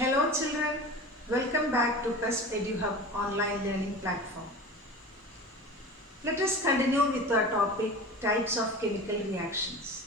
Hello children, welcome back to PEST EduHub online learning platform. Let us continue with our topic types of chemical reactions.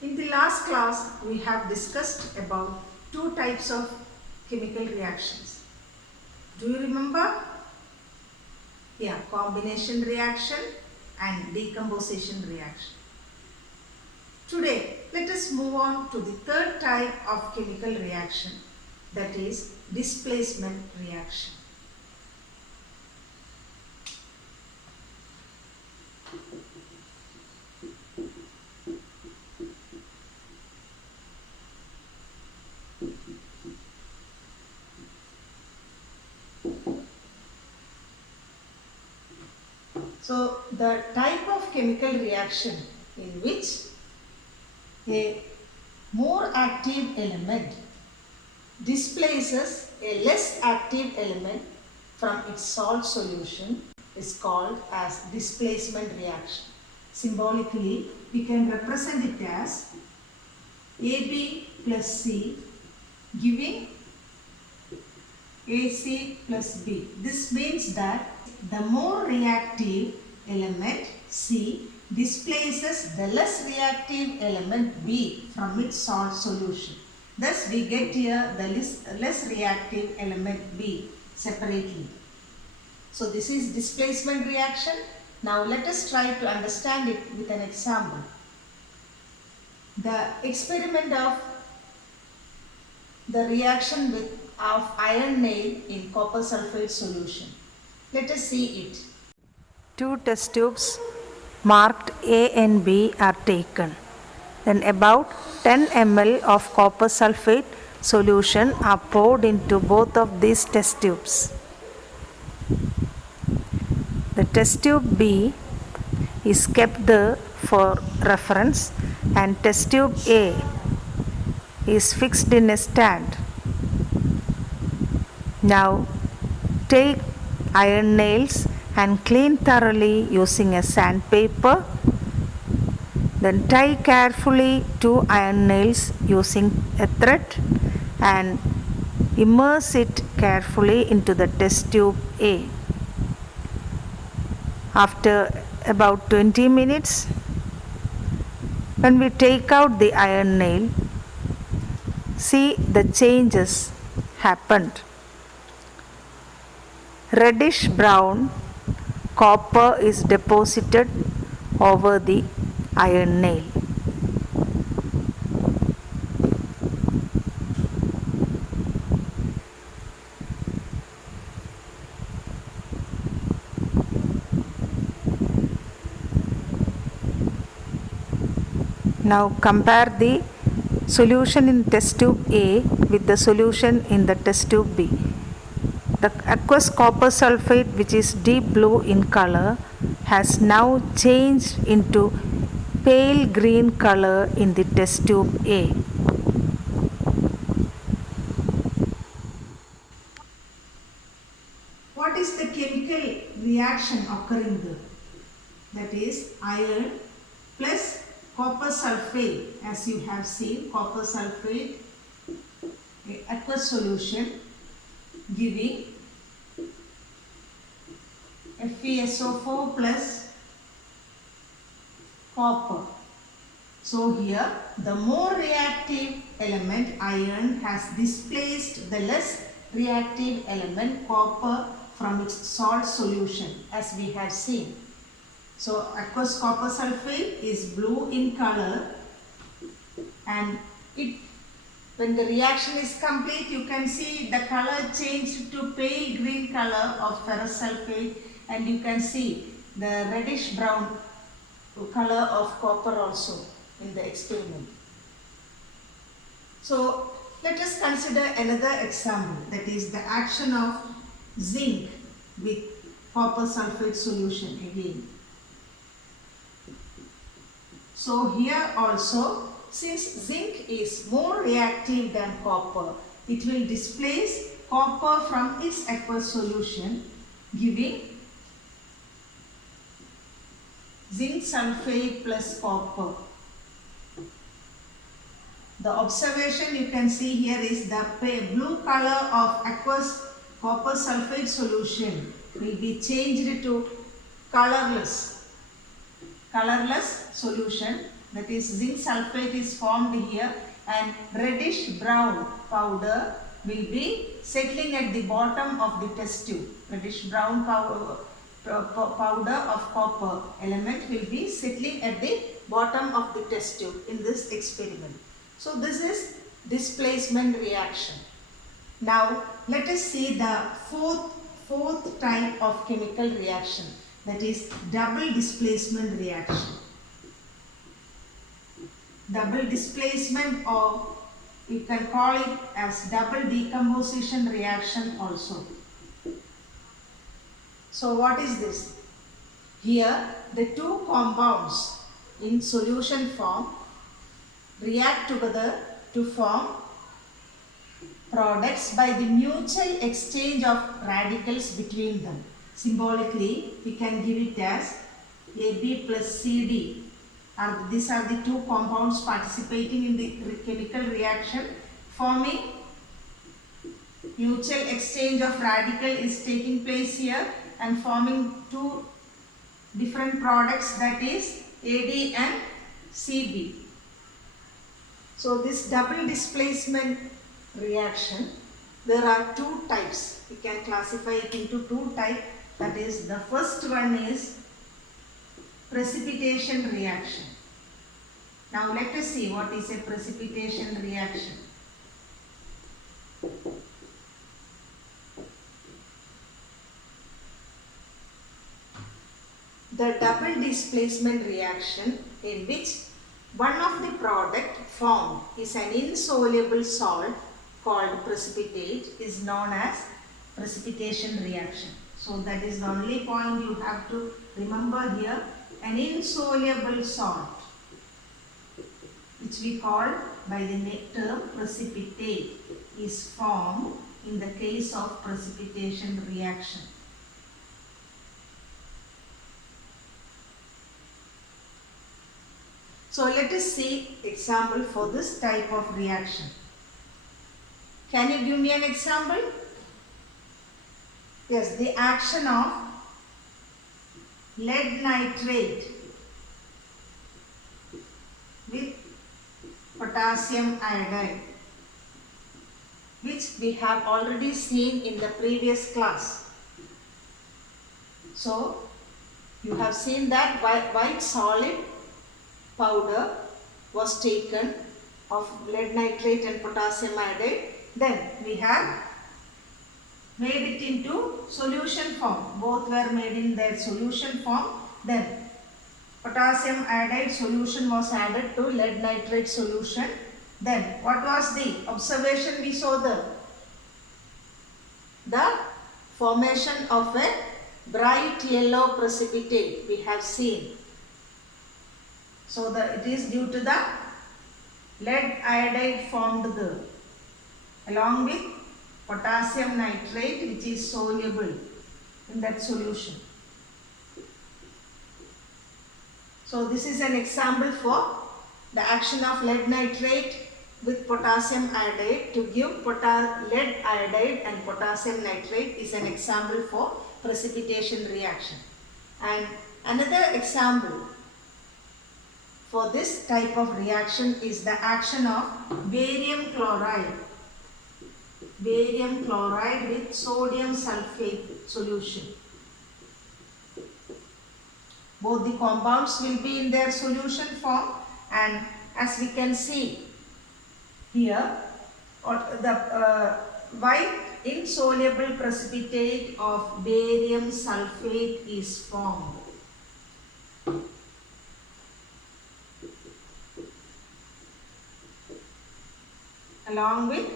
In the last class we have discussed about two types of chemical reactions. Do you remember? Yeah, combination reaction and decomposition reaction. Today let us move on to the third type of chemical reaction, that is displacement reaction. So the type of chemical reaction in which a more active element displaces a less active element from its salt solution is called as displacement reaction. Symbolically, we can represent it as AB plus C giving AC plus B. This means that the more reactive element C displaces the less reactive element B from its salt solution. Thus we get here the less reactive element B separately. So this is displacement reaction. Now let us try to understand it with an example. The experiment of the reaction of iron nail in copper sulfate solution. Let us see it. Two test tubes marked A and B are taken. Then about 10 ml of copper sulfate solution are poured into both of these test tubes. The test tube B is kept there for reference and test tube A is fixed in a stand. Now take iron nails and clean thoroughly using a sandpaper. Then tie carefully two iron nails using a thread and immerse it carefully into the test tube A. After about 20 minutes, when we take out the iron nail, see the changes happened. Reddish brown copper is deposited over the iron nail. Now compare the solution in test tube A with the solution in the test tube B. The aqueous copper sulfate, which is deep blue in color, has now changed into pale green color in the test tube A. What is the chemical reaction occurring there? That is iron plus copper sulfate. As you have seen, copper sulfate, aqueous solution giving FeSO4 plus copper. So here the more reactive element iron has displaced the less reactive element copper from its salt solution, as we have seen. So aqueous copper sulfate is blue in color, and when the reaction is complete, you can see the color changed to pale green color of ferrous sulfate, and you can see the reddish brown color of copper also in the experiment. So let us consider another example, that is the action of zinc with copper sulfate solution again. So here also, since zinc is more reactive than copper, it will displace copper from its aqueous solution, giving zinc sulfate plus copper. The observation you can see here is the blue color of aqueous copper sulfate solution will be changed to colorless solution, that is zinc sulfate is formed here, and reddish brown powder will be settling at the bottom of the test tube. Reddish brown powder of copper element will be settling at the bottom of the test tube in this experiment. So this is displacement reaction. Now let us see the fourth type of chemical reaction, that is double displacement reaction. Double displacement, or you can call it as double decomposition reaction also. So what is this? Here the two compounds in solution form react together to form products by the mutual exchange of radicals between them. Symbolically, we can give it as AB plus CD. These are the two compounds participating in the chemical reaction, forming mutual exchange of radical is taking place here and forming two different products, that is AD and CB. So this double displacement reaction, there are two types. We can classify it into two types. That is, the first one is precipitation reaction. Now let us see what is a precipitation reaction. The double displacement reaction in which one of the product formed is an insoluble salt called precipitate is known as precipitation reaction. So that is the only point you have to remember here. An insoluble salt, which we call by the term precipitate, is formed in the case of precipitation reaction. So let us see example for this type of reaction. Can you give me an example? Yes, the action of lead nitrate with potassium iodide, which we have already seen in the previous class. So you have seen that white solid powder was taken of lead nitrate and potassium iodide. Then we have made it into solution form. Both were made in their solution form. Then potassium iodide solution was added to lead nitrate solution. Then what was the observation we saw there? The formation of a bright yellow precipitate we have seen. So it is due to the lead iodide formed there, along with potassium nitrate, which is soluble in that solution. So this is an example for the action of lead nitrate with potassium iodide to give lead iodide and potassium nitrate is an example for precipitation reaction. And another example for this type of reaction is the action of barium chloride with sodium sulfate solution. Both the compounds will be in their solution form, and as we can see here, the white insoluble precipitate of barium sulfate is formed. Along with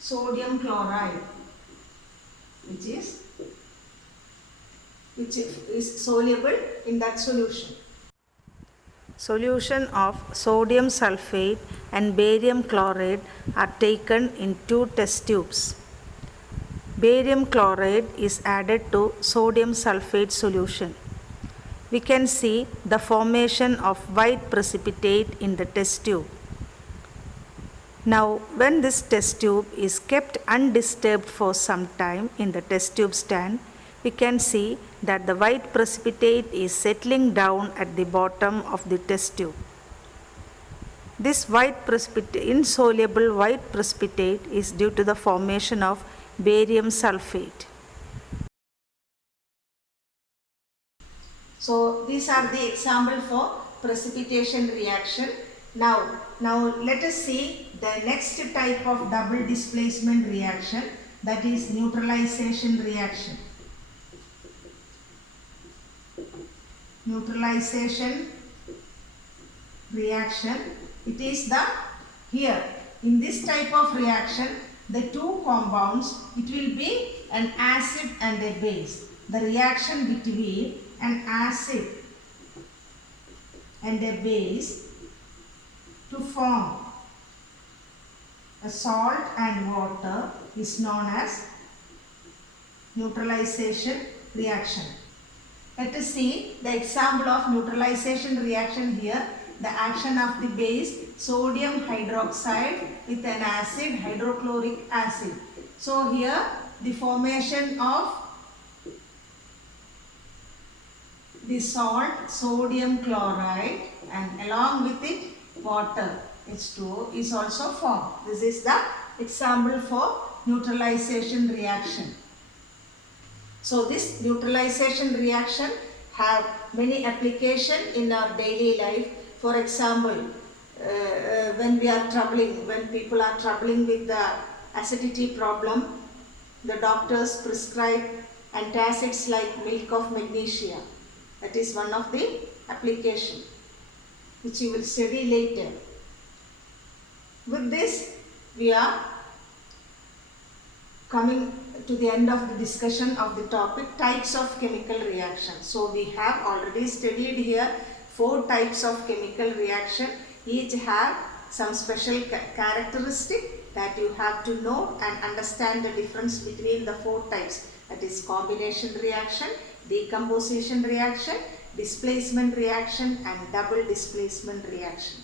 sodium chloride, which is soluble in that solution. Solution of sodium sulfate and barium chloride are taken in two test tubes. Barium chloride is added to sodium sulfate solution. We can see the formation of white precipitate in the test tube. Now, when this test tube is kept undisturbed for some time in the test tube stand, we can see that the white precipitate is settling down at the bottom of the test tube. This insoluble white precipitate is due to the formation of barium sulfate. So these are the example for precipitation reaction. Now let us see the next type of double displacement reaction, that is neutralization reaction. Neutralization reaction, it is the, here in this type of reaction, the two compounds, it will be an acid and a base. The reaction between an acid and a base to form a salt and water is known as neutralization reaction. Let us see the example of neutralization reaction here. The action of the base sodium hydroxide with an acid, hydrochloric acid. So here the formation of the salt sodium chloride and along with it water H2O is also formed. This is the example for neutralization reaction. So this neutralization reaction have many application in our daily life. For example, when people are troubling with the acidity problem, the doctors prescribe antacids like milk of magnesia. That is one of the application which you will study later. With this, we are coming to the end of the discussion of the topic types of chemical reaction. So we have already studied here 4 types of chemical reaction. Each have some special characteristic that you have to know and understand the difference between the 4 types. That is combination reaction, decomposition reaction, displacement reaction and double displacement reaction.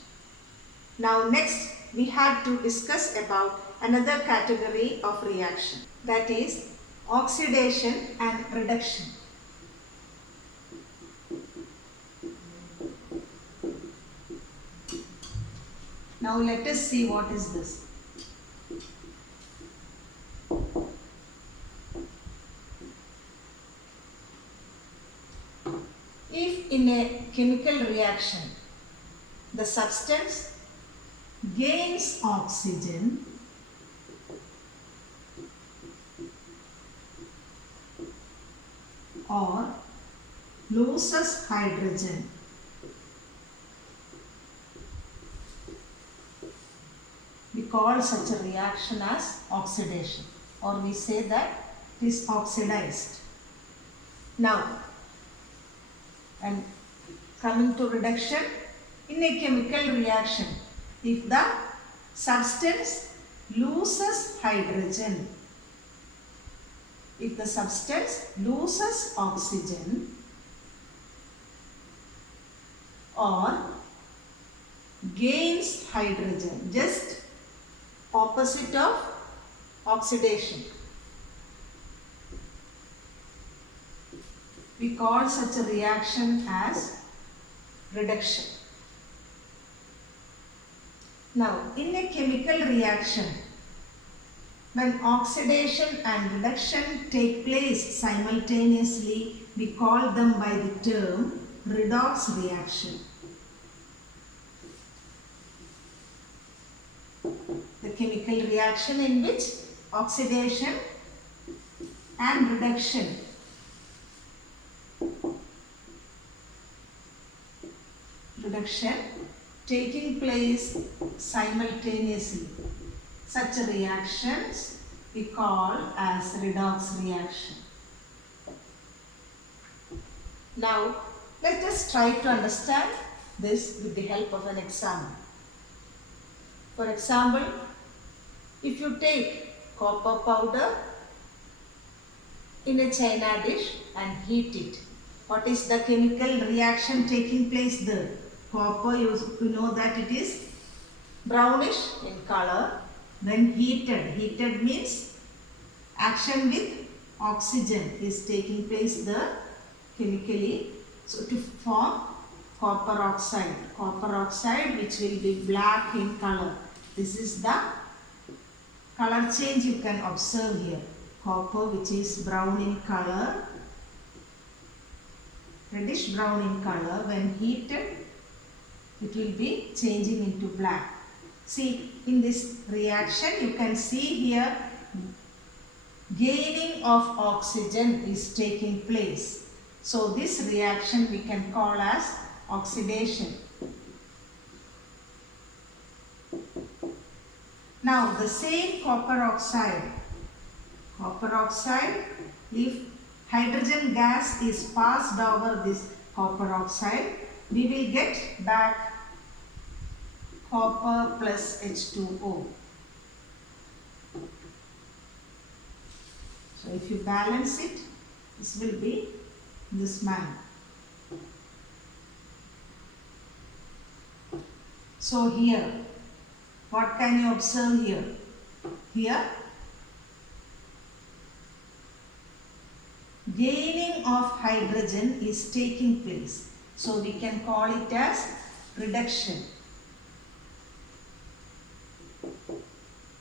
Now next we have to discuss about another category of reaction, that is oxidation and reduction. Now let us see what is this. If in a chemical reaction the substance gains oxygen or loses hydrogen, we call such a reaction as oxidation, or we say that it is oxidized. Now, and coming to reduction, in a chemical reaction, if the substance loses hydrogen, if the substance loses oxygen or gains hydrogen, just opposite of oxidation, we call such a reaction as reduction. Now, in a chemical reaction, when oxidation and reduction take place simultaneously, we call them by the term redox reaction. The chemical reaction in which oxidation and reduction taking place simultaneously. Such reactions we call as redox reaction. Now, let us try to understand this with the help of an example. For example, if you take copper powder in a china dish and heat it, what is the chemical reaction taking place there? Copper, you know that it is brownish in color. When heated, heated means action with oxygen is taking place there chemically. So to form copper oxide which will be black in color. This is the color change you can observe here. Copper which is brown in color, reddish brown in color. When heated, it will be changing into black. See, in this reaction you can see here gaining of oxygen is taking place. So this reaction we can call as oxidation. Now the same copper oxide, if hydrogen gas is passed over this copper oxide, we will get back copper plus H2O. So if you balance it, this will be this manner. So here, what can you observe here? Here, gaining of hydrogen is taking place. So we can call it as reduction.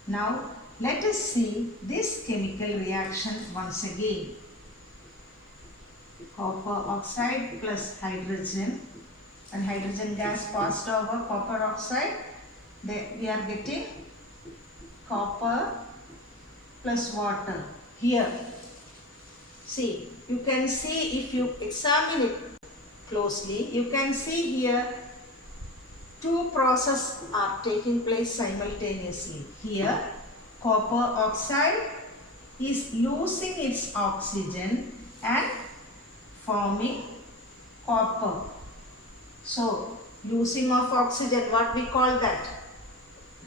Now let us see this chemical reaction once again. Copper oxide plus hydrogen, and hydrogen gas passed over copper oxide, we are getting copper plus water. Here, see, you can see, if you examine it closely, you can see here two processes are taking place simultaneously. Here, copper oxide is losing its oxygen and forming copper. So, losing of oxygen, what we call that?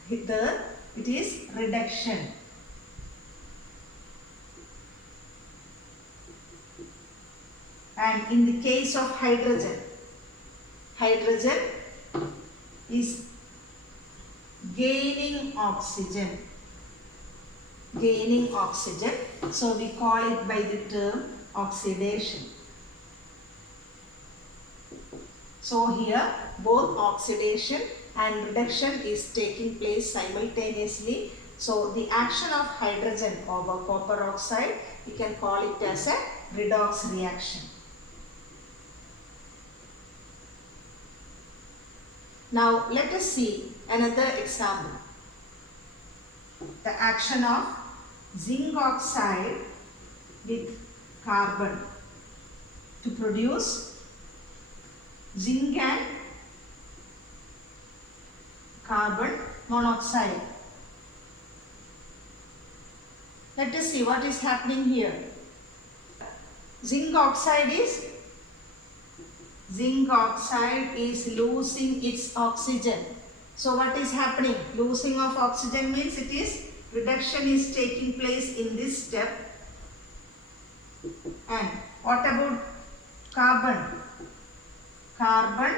It is reduction. And in the case of hydrogen is gaining oxygen. So we call it by the term oxidation. So here both oxidation and reduction is taking place simultaneously. So the action of hydrogen over copper oxide, we can call it as a redox reaction. Now let us see another example. The action of zinc oxide with carbon to produce zinc and carbon monoxide. Let us see what is happening here. Zinc oxide is losing its oxygen. So what is happening? Losing of oxygen means reduction is taking place in this step. And what about carbon? Carbon,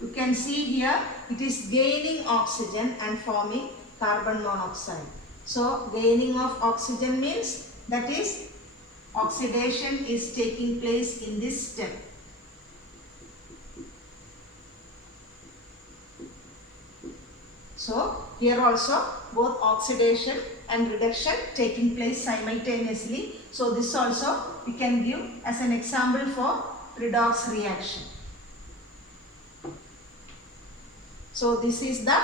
you can see here, it is gaining oxygen and forming carbon monoxide. So gaining of oxygen means that is oxidation is taking place in this step. So here also both oxidation and reduction taking place simultaneously. So this also we can give as an example for redox reaction. So this is the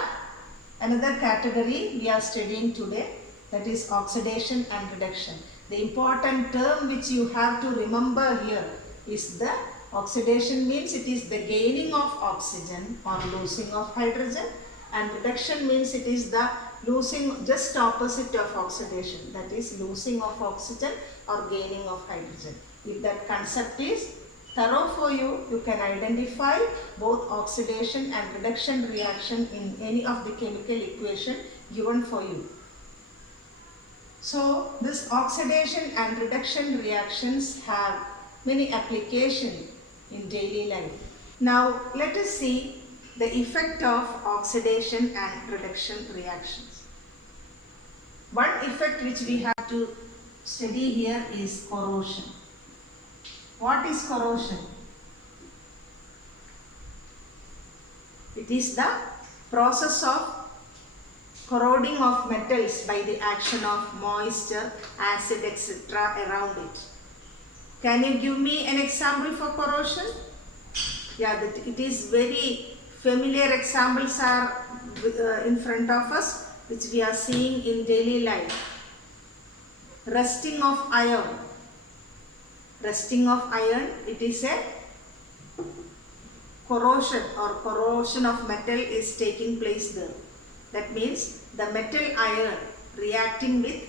another category we are studying today, that is oxidation and reduction. The important term which you have to remember here is the oxidation means it is the gaining of oxygen or losing of hydrogen, and reduction means it is the losing, just opposite of oxidation, that is losing of oxygen or gaining of hydrogen. If that concept is thorough for you, you can identify both oxidation and reduction reaction in any of the chemical equation given for you. So this oxidation and reduction reactions have many applications in daily life. Now let us see the effect of oxidation and reduction reactions. One effect which we have to study here is corrosion. What is corrosion? It is the process of corroding of metals by the action of moisture, acid, etc. around it. Can you give me an example for corrosion? Yeah, it is very familiar examples are in front of us, which we are seeing in daily life. Rusting of iron. Rusting of iron, it is a corrosion or corrosion of metal is taking place there. That means the metal iron reacting with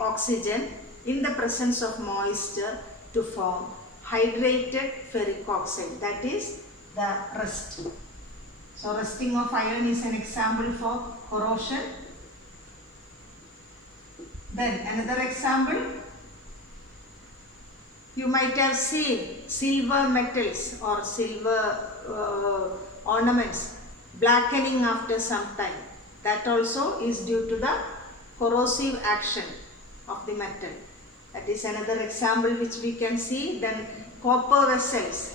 oxygen in the presence of moisture to form hydrated ferric oxide. That is the rust. So rusting of iron is an example for corrosion. Then another example, you might have seen silver metals or silver ornaments blackening after some time. That also is due to the corrosive action of the metal. That is another example which we can see. Then copper vessels.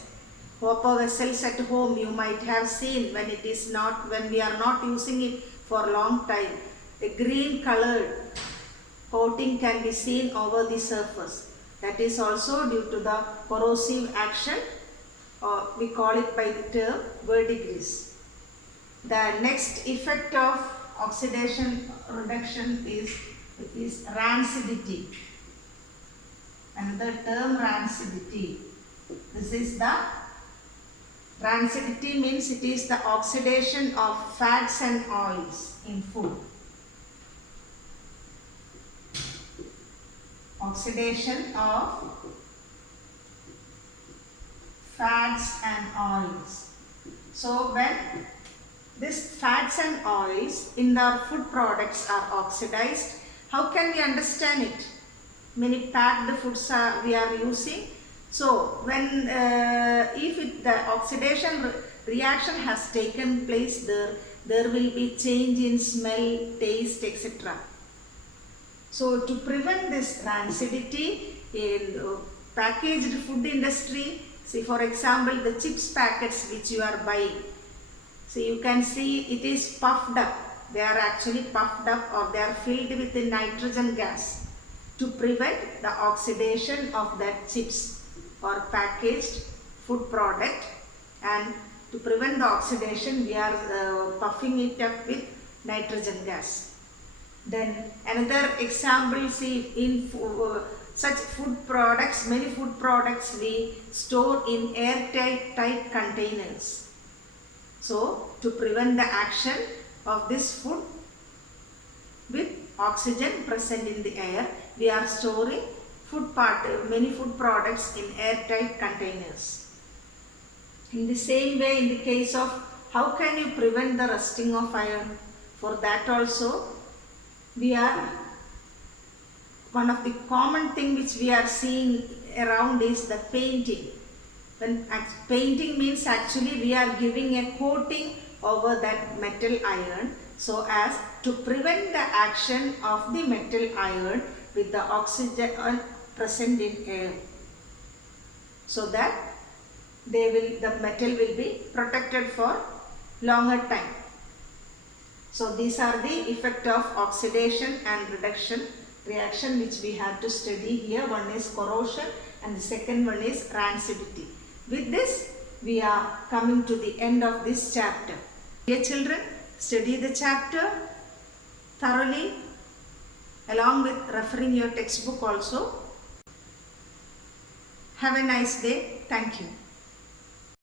Copper vessels at home you might have seen when we are not using it for a long time. A green colored coating can be seen over the surface. That is also due to the corrosive action, or we call it by the term verdigris. The next effect of oxidation reduction is rancidity. Another term, rancidity. This is the rancidity means it is the oxidation of fats and oils in food. Oxidation of fats and oils. So when these fats and oils in the food products are oxidized, how can we understand it? Many packed foods we are using. So when if the oxidation reaction has taken place there will be change in smell, taste, etc. So to prevent this rancidity in packaged food industry, see for example the chips packets which you are buying. So you can see it is puffed up. They are actually puffed up or they are filled with the nitrogen gas to prevent the oxidation of that chips or packaged food product, and to prevent the oxidation we are puffing it up with nitrogen gas. Then another example, see in such food products, many food products we store in airtight containers. So to prevent the action of this food with oxygen present in the air, we are storing many food products in airtight containers. In the same way, in the case of how can you prevent the rusting of iron? For that also one of the common thing which we are seeing around is the painting. When painting means actually we are giving a coating over that metal iron so as to prevent the action of the metal iron with the oxygen present in air, so that the metal will be protected for longer time. So these are the effect of oxidation and reduction reaction which we have to study here. One is corrosion and the second one is rancidity. With this we are coming to the end of this chapter. Dear children, study the chapter thoroughly along with referring your textbook also. Have a nice day. Thank you.